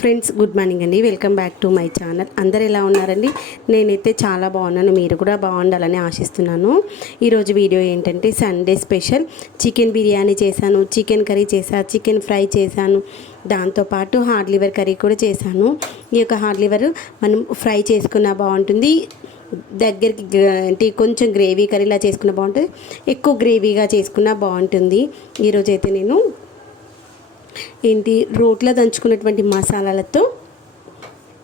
Friends good morning అండి. Welcome back to my channel. అందరు ఎలా ఉన్నారండి? నేనైతే చాలా బాగున్నాను. మీరు కూడా బాగుండాలని ఆశిస్తున్నాను. ఈరోజు వీడియో ఏంటంటే సండే స్పెషల్. చికెన్ బిర్యానీ చేశాను చికెన్ కర్రీ చేశాను చికెన్ ఫ్రై చేశాను. దాంతోపాటు హార్డ్ లివర్ కర్రీ కూడా చేశాను. ఈ యొక్క హార్డ్ లివర్ మనం ఫ్రై చేసుకున్నా బాగుంటుంది. దగ్గరికి అంటే కొంచెం గ్రేవీ కర్రీలా చేసుకున్న బాగుంటుంది. ఎక్కువ గ్రేవీగా చేసుకున్నా బాగుంటుంది. ఈరోజైతే నేను ఏంటి రోట్లో దంచుకున్నటువంటి మసాలాలతో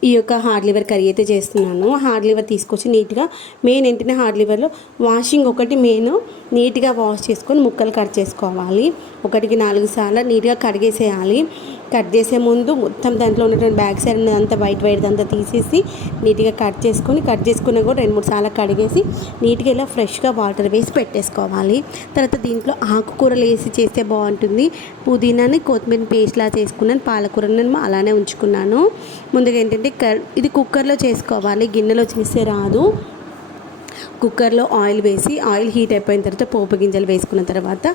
ఈ యొక్క హార్డ్ లివర్ కర్రీ అయితే చేస్తున్నాను. హార్డ్ లివర్ తీసుకొచ్చి నీట్గా మెయిన్ ఏంటంటే హార్డ్ లివర్లో వాషింగ్ ఒకటి మెయిన్ నీట్గా వాష్ చేసుకొని ముక్కలు కట్ చేసుకోవాలి. ఒకటికి నాలుగు సార్లు నీట్గా కడిగేసేయాలి. కట్ చేసే ముందు మొత్తం దాంట్లో ఉన్నటువంటి బ్యాక్ సైడ్ అంతా వైట్ వైట్ అంతా తీసేసి నీట్గా కట్ చేసుకొని కట్ చేసుకున్న కూడా రెండు మూడు సార్లు కడిగేసి నీట్గా ఇలా ఫ్రెష్గా వాటర్ వేసి పెట్టేసుకోవాలి. తర్వాత దీంట్లో ఆకుకూరలు వేసి చేస్తే బాగుంటుంది. పుదీనాని కొత్తిమీర పేస్ట్లా చేసుకున్నాను. పాలకూరని నేను అలానే ఉంచుకున్నాను. ముందుగా ఏంటంటే ఇది కుక్కర్లో చేసుకోవాలి. గిన్నెలో చేస్తే రాదు. కుక్కర్లో ఆయిల్ వేసి ఆయిల్ హీట్ అయిపోయిన తర్వాత పోపు గింజలు వేసుకున్న తర్వాత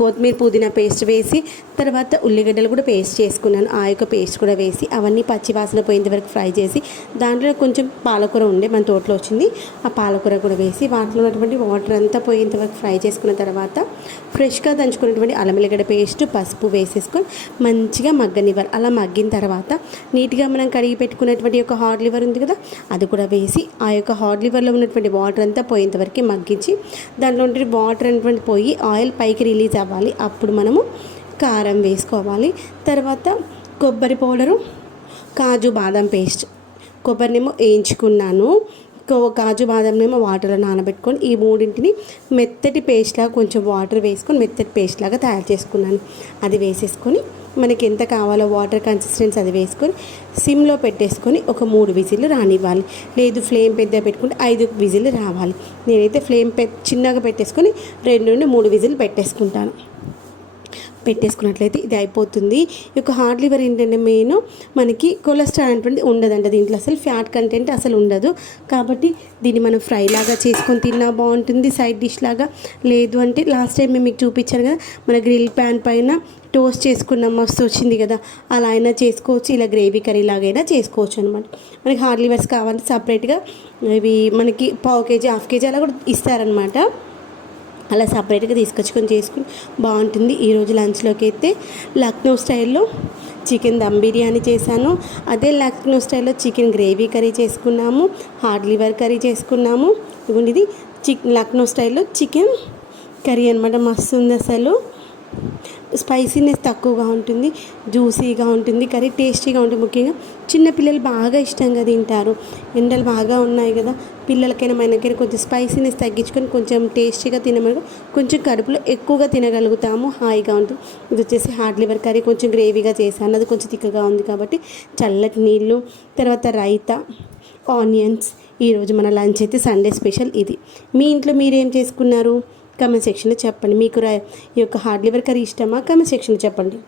కొత్తిమీర పుదీనా పేస్ట్ వేసి తర్వాత ఉల్లిగడ్డలు కూడా పేస్ట్ చేసుకున్నాను. ఆ యొక్క పేస్ట్ కూడా వేసి అవన్నీ పచ్చి వాసన పోయేంత వరకు ఫ్రై చేసి దాంట్లో కొంచెం పాలకూర ఉండే మన తోటలో వచ్చింది. ఆ పాలకూర కూడా వేసి వాటిలో ఉన్నటువంటి వాటర్ అంతా పోయేంత వరకు ఫ్రై చేసుకున్న తర్వాత ఫ్రెష్గా దంచుకున్నటువంటి అల్లం పేస్ట్ పసుపు వేసేసుకొని మంచిగా మగ్గనివ్వాలి. అలా మగ్గిన తర్వాత నీట్గా మనం కడిగి పెట్టుకున్నటువంటి ఒక హాట్ లివర్ ఉంది కదా అది కూడా వేసి ఆ యొక్క హాట్ లివర్లో ఉన్నటువంటి వాటర్ అంతా పోయేంత వరకు మగ్గించి దాంట్లో ఉండే వాటర్ అనేటువంటి పోయి ఆయిల్ పైకి రిలీజ్ అవ్వాలి. అప్పుడు మనము కారం వేసుకోవాలి. తర్వాత కొబ్బరి పౌడరు కాజు బాదం పేస్ట్ కొబ్బరినేమో వేయించుకున్నాను. కాజు బాదంనేమో వాటర్లో నానబెట్టుకొని ఈ మూడింటిని మెత్తటి పేస్ట్లాగా కొంచెం వాటర్ వేసుకొని మెత్తటి పేస్ట్ లాగా తయారు చేసుకున్నాను. అది వేసేసుకొని మనకి ఎంత కావాలో వాటర్ కన్సిస్టెన్సీ అది వేసుకొని సిమ్లో పెట్టేసుకొని ఒక మూడు విజిల్లు రానివ్వాలి. లేదు ఫ్లేమ్ పెద్ద పెట్టుకుంటే ఐదు విజిల్లు రావాలి. నేనైతే ఫ్లేమ్ పె చిన్నగా పెట్టేసుకొని రెండు నుండి మూడు విజిల్ పెట్టేసుకుంటాను. పెట్టేసుకున్నట్లయితే ఇది అయిపోతుంది. ఈ యొక్క హార్డ్ లివర్ ఏంటంటే మెయిన్ మనకి కొలెస్ట్రాల్ అనేటువంటిది ఉండదంట. దీంట్లో అసలు ఫ్యాట్ కంటెంట్ అసలు ఉండదు. కాబట్టి దీన్ని మనం ఫ్రై లాగా చేసుకొని తిన్నా బాగుంటుంది. సైడ్ డిష్ లాగా లేదు అంటే లాస్ట్ టైం మేము మీకు చూపించాను కదా మన గ్రిల్ ప్యాన్ పైన టోస్ట్ చేసుకున్నాం మస్తు వచ్చింది కదా అలా అయినా చేసుకోవచ్చు. ఇలా గ్రేవీ కర్రీ లాగైనా చేసుకోవచ్చు అనమాట మనకి హార్డ్ లివర్స్ కావాలంటే సపరేట్గా ఇవి మనకి పావు కేజీ హాఫ్ కేజీ అలా కూడా ఇస్తారనమాట అలా సపరేట్గా తీసుకొచ్చుకొని చేసుకుని బాగుంటుంది. ఈరోజు లంచ్లోకి అయితే లక్నో స్టైల్లో చికెన్ దమ్ బిర్యానీ చేశాను. అదే లక్నో స్టైల్లో చికెన్ గ్రేవీ కర్రీ చేసుకున్నాము. హార్డ్ లివర్ కర్రీ చేసుకున్నాము. ఇది చిక్ లక్నో స్టైల్లో చికెన్ కర్రీ అనమాట మస్తు ఉంది అసలు స్పైసీనెస్ తక్కువగా ఉంటుంది జ్యూసీగా ఉంటుంది కర్రీ టేస్టీగా ఉంటుంది. ముఖ్యంగా చిన్నపిల్లలు బాగా ఇష్టంగా తింటారు. ఎండలు బాగా ఉన్నాయి కదా పిల్లలకైనా మనకైనా కొంచెం స్పైసీనెస్ తగ్గించుకొని కొంచెం టేస్టీగా తినమని కొంచెం కడుపులో ఎక్కువగా తినగలుగుతాము హాయిగా ఉంటుంది. ఇది వచ్చేసి హార్డ్ లివర్ కర్రీ కొంచెం గ్రేవీగా చేశాను. అది కొంచెం తిక్కగా ఉంది కాబట్టి చల్లటి నీళ్ళు తర్వాత రైతా ఆనియన్స్. ఈరోజు మన లంచ్ అయితే సండే స్పెషల్ ఇది. మీ ఇంట్లో మీరేం చేసుకున్నారు? కమెంట్ సెక్షన్లో చెప్పండి. మీకు ఈ యొక్క హార్డ్ లివర్ కర్రీ ఇష్టమా? కమెంట్ సెక్షన్లో చెప్పండి.